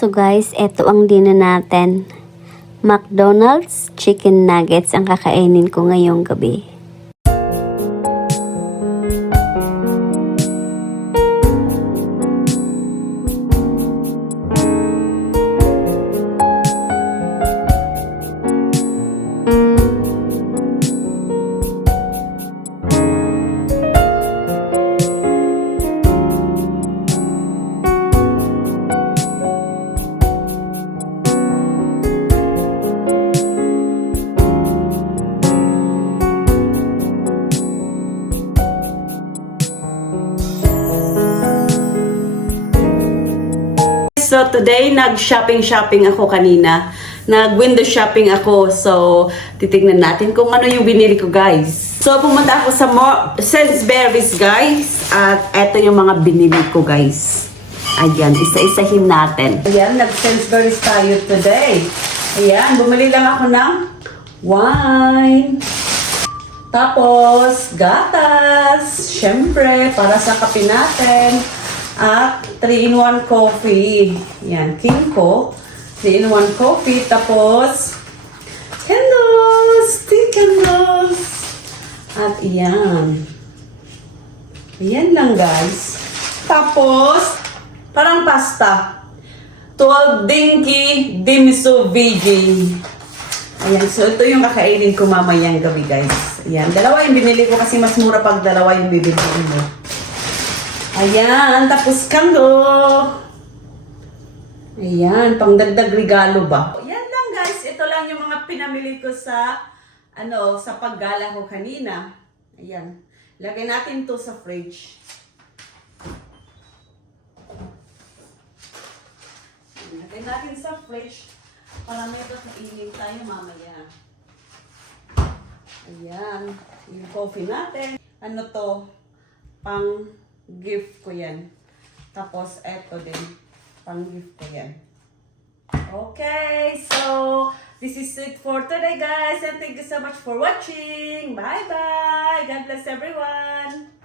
So guys, eto ang dinner natin. McDonald's chicken nuggets ang kakainin ko ngayong gabi. So today, nag-shopping-shopping ako kanina. Nag-window shopping ako. So, titignan natin kung ano yung binili ko, guys. So, pumunta ako sa Mo- Sainsbury's, guys. At eto yung mga binili ko, guys. Ayan, isa-isahin natin. Ayan, nag-Sainsbury's tayo today. Ayan, bumili lang ako ng wine. Tapos, gatas. Syempre, para sa kape natin. At 3-in-1 coffee. Yan, Kinko. 3-in-1 coffee. Tapos, candles. Tea candles. At iyan. Ayan lang, guys. Tapos, parang pasta. 12 dinky dimiso veggie. Ayan, so ito yung kakainin ko mamayang gabi, guys. Ayan, dalawa yung binili ko kasi mas mura pag dalawa yung bibili mo. Ayan, tapos kando. Ayan, pangdagdag regalo ba? Yan lang, guys. Ito lang yung mga pinamili ko sa, ano, sa paggala ko kanina. Ayan. Lagay natin to sa fridge. Lagay natin sa fridge para may kakainin tayo mamaya. Ayan. Yung coffee natin. Ano to? Pang gift ko yan. Tapos, eto din. Pang gift ko yan. Okay, so this is it for today, guys. And thank you so much for watching. Bye-bye. God bless everyone.